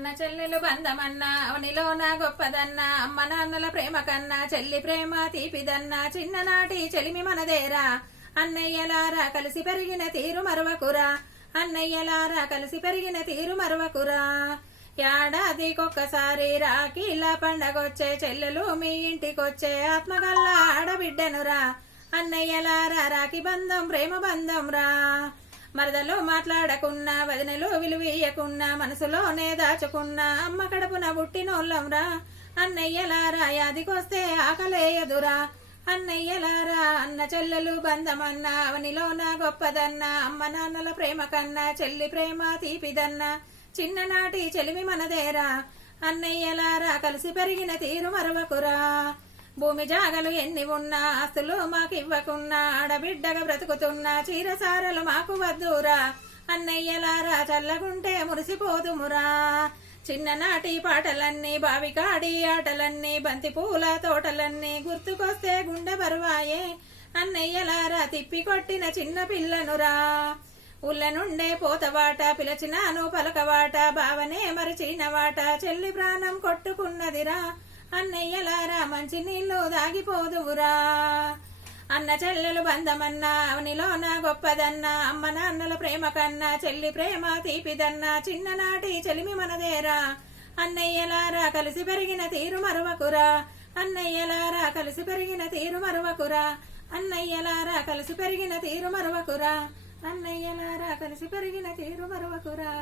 అన్న చెల్లెలు బంధమన్నా అవనిలో నా గొప్పదన్నా అమ్మ నాన్నల ప్రేమ కన్నా చెల్లి ప్రేమ తీపిదన్నా చిన్ననాటి చెలిమి మనదేరా అన్నయ్యలారా కలిసి పెరిగిన తీరు మరవకురా అన్నయ్యలారా కలిసి పెరిగిన తీరు మరవకురా ఏడాదికొక్కసారి రాఖీలా పండగొచ్చే చెల్లెలు మీ ఇంటికొచ్చే ఆత్మగల్లా ఆడబిడ్డనురా అన్నయ్యలారా రాఖీ బంధం ప్రేమ బంధం రా మరదలు మాట్లాడకున్నా వదినలు విలువీయకున్నా మనసులోనే దాచుకున్నా అమ్మ కడుపున పుట్టినోళ్ళంరా అన్నయ్యలారా యాదికొస్తే ఆకలేయదురా అన్నయ్యలారా అన్న చెల్లెలు బంధమన్నా అవనిలోన గొప్పదన్నా అమ్మ నాన్నల ప్రేమ కన్నా చెల్లి ప్రేమ తీపిదన్నా చిన్ననాటి చెలిమి మనదేరా అన్నయ్యలారా కలిసి పెరిగిన తీరు మరవకురా భూమి జాగలు ఎన్ని ఉన్నా ఆస్తులు మాకివ్వకున్నా ఆడబిడ్డగా బ్రతుకుతున్నా చీరసారలు మాకు వద్దురా అన్నయ్యలారా చల్లగుంటే మురిసిపోదుమురా చిన్ననాటి పాటలన్నీ బావికాడి ఆటలన్నీ బంతి పూల తోటలన్నీ గుర్తుకొస్తే గుండె బరువాయే అన్నయ్యలారా తిప్పి కొట్టిన చిన్న పిల్లనురా ఉల్ల నుండే పోతవాట పిలచినాను పలకవాట బావనే మరిచినవాట చెల్లి ప్రాణం కొట్టుకున్నదిరా అన్నయ్యలారా మంచి నీళ్లు దాగిపోదువురా అన్న చెల్లెలు బంధమన్నా అవనిలోన గొప్పదన్నా అమ్మ నాన్నల ప్రేమ కన్నా చెల్లి ప్రేమ తీపిదన్నా చిన్ననాటి చెలిమి మనదేరా అన్నయ్యలారా కలిసి పెరిగిన తీరు మరవకురా అన్నయ్యలారా కలిసి పెరిగిన తీరు మరవకురా అన్నయ్యలారా కలిసి పెరిగిన తీరు మరవకురా అన్నయ్యలారా కలిసి పెరిగిన తీరు మరవకురా